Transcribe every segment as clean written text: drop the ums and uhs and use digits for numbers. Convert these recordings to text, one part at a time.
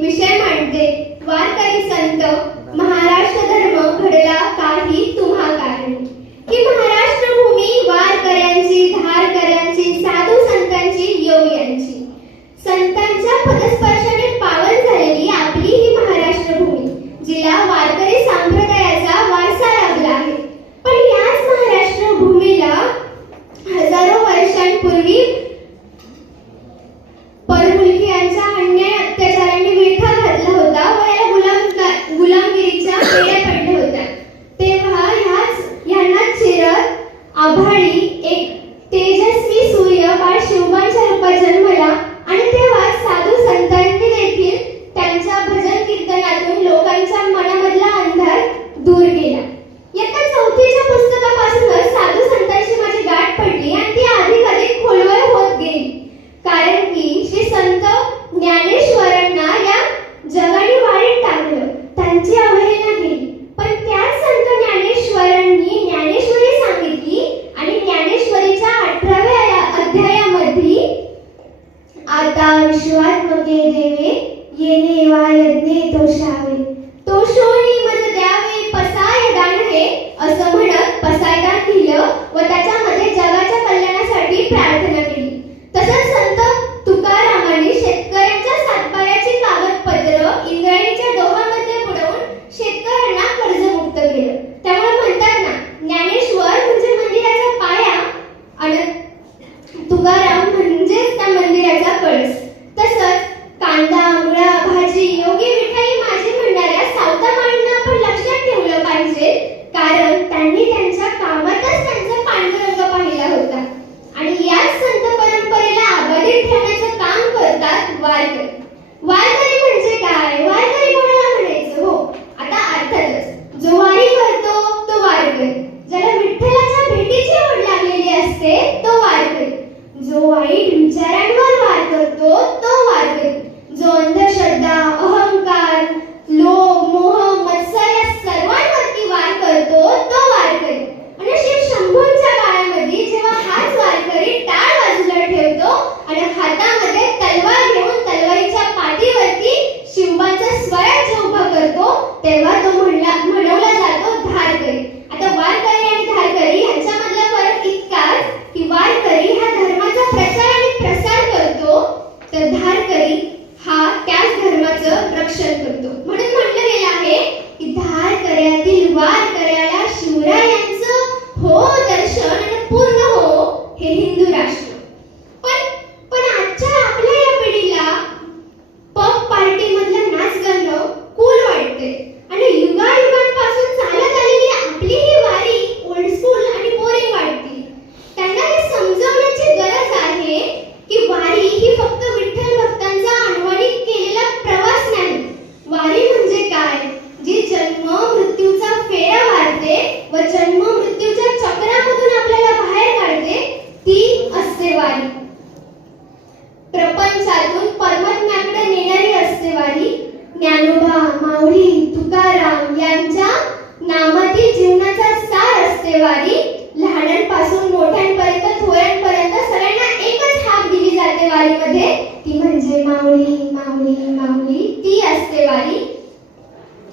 विषय मांडते वारकरी संत महाराष्ट्र धर्म घडला काही तुम्हा कारणी। ही महाराष्ट्र भूमी वारकऱ्यांची, धारकऱ्यांची, साधू संतांची, योग्यांची, संतांच्या पदस्पर्शाने पावन झालेली आपली ही महाराष्ट्र भूमी, जिला वारकरी संप्रदायाचा वारसा लाभला आहे। पण याच महाराष्ट्र भूमीला हजारो वर्षांपूर्वी परमुलकीयांच्या अन्याय अत्याचारांनी विळखा घातला होता व याला गुलामगिरीच्या बेड्या पडल्या होत्या। तेव्हा ह्यांना चिरत आभाळी एक तेजस्वी सूर्य बाळ शिवबांच्या रूपात जन्मला आणि तेव्हा साधू संतांनी देखील त्यांच्या भजन कीर्तनातून लोकांच्या मनामधला अंधार दूर केला। इयत्ता 4थीच्या पुस्तकापासूनच साधू संतांची माझी गाठ पडली आणि ती अधिक खोलवर होत गेली, कारण की श्री संत ज्ञानेश्वरांना या जगाने वाळीत टाकलं, त्यांची अवहेलना केली। पण त्याच संत ज्ञानेश्वरांनी ज्ञानेश्वरी सांगितली आणि ज्ञानेश्वरीच्या 18व्या अध्यायामध्ये आता विश्वात्मके देवे येणे वा यज्ञे तोषावे, तोषोनी मज द्यावे पसाय दान हे असं म्हणत पसायदान केलं व त्याच्यामध्ये जगाच्या कल्याणासाठी प्रार्थना केली। तसंच संत तुकारामांनी शेतकऱ्यांच्या सातबाऱ्याची कागदपत्र इंद्रायणीच्या डोहामध्ये बुडवून शेतकऱ्यांना कर्जमुक्त केलं। त्यामुळे म्हणतात ना, ज्ञानेश्वर म्हणजे मंदिराचा पाया आणि तुकाराम म्हणजेच त्या मंदिराचा कळस। तसंच कांदा, मुळा, भाजी, योगी मिठाई माझी म्हणणाऱ्या सावता माणूंना आपण लक्षात ठेवलं पाहिजे, कारण त्यांनी त्यांच्या कामातच त्यांचा पांडुरंग पाहिला होता आणि याच संत परंपरेला अबाधित ठेवण्याचं काम करतात वारकरी। वारकरी म्हणजे काय? वारकरी कोणाला म्हणायचं? हो, आता अर्थातच जो वारी करतो तो वारकरी, ज्याला विठ्ठलाच्या भेटीची ओढ लागलेली असते तो वारकरी, जो वाईट विचारांवर वार करतो तो वारकरी, जो अंधश्रद्धा, अहंकार, लोभ, मोह, मत्सर या सर्वांवरती वार करतो तो वारकरी। आणि शिव शंभूंच्या काळामध्ये जेव्हा हाच वारकरी टाळ बाजूला ठेवतो आणि हातामध्ये तलवार घेऊन तलवारीच्या पाठीवरती शिवबांचा स्वराज्य उभा करतो, तेव्हा तो म्हणवला जातो धारकरी। आता वारकरी आणि धारकरी यांच्यामधला फरक इतकाच की वारकरी हा धर्माचा प्रचार आणि प्रसार करतो, तर धारकरी हा त्याच धर्माचं रक्षण करतो। म्हणून म्हटलं गेलं आहे की धारकऱ्यातील वारकऱ्याला शिवरायांचं हो दर्शन आणि पूर्ण हो हे हिंदू राष्ट्र। पण आजच्या आपल्या या पिढीला पब पार्टी मधलं नाच गाणं कूल वाटते आणि युगायुगांपासून चालत आलेली आपली ही वारी ओल्ड स्कूल आणि बोरिंग वाटते। त्यांना हे समजवण्याची गरज आहे की वारी ही फक्त विठ्ठल भक्तांचा अनवाणीत केलेला प्रवास नाही। वारी म्हणजे काय? जी जन्म मृत्यूचा फेरा मारते व जन्म मृत्यूच्या चक्रामधून आपल्याला बाहेर काढते, ती असते वारी। प्रपंचातून परमात्म्याकडे नेणारी असते वारी। ज्ञानोबा, माऊली, तुकाराम यांच्या नामातील जीवनाचा सार असते वारी। लहानांपासून मोठ्यांपर्यंत, थोरांपर्यंत सगळ्यांना एकच हाक दिली जाते वारीमध्ये, ती म्हणजे माऊली माऊली माऊली, ती असते वारी।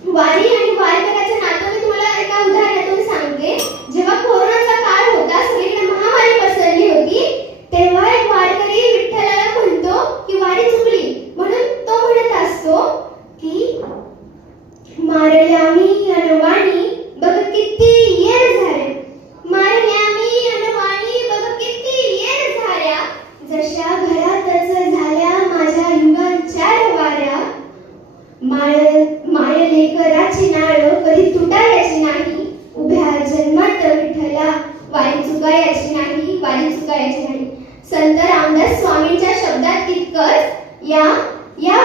वारी आणि वारकऱ्याचं नातं मी तुम्हाला एका उदाहरणातून सांगते। जेव्हा कोरोनाचा काळ होता, सगळीकडे महामारी पसरली होती, तेव्हा एक वारकरी विठ्ठलाला म्हणतो की वारी चुकली, म्हणून तो म्हणत असतो की मारल्या मी अनवाणी बघ किती येर झाले, मारल्या मी अनवाणी बघ किती येर झाल्या, जशा घरातच झाल्या माझ्या युगांच्या वाऱ्या, माय लेकराची नाळ कधी तुटायची नाही, उभ्या जन्मात विठ्ठला वारी चुकायची नाही, वारी चुकायची नाही। संत रामदास स्वामींच्या शब्दात इतकंच या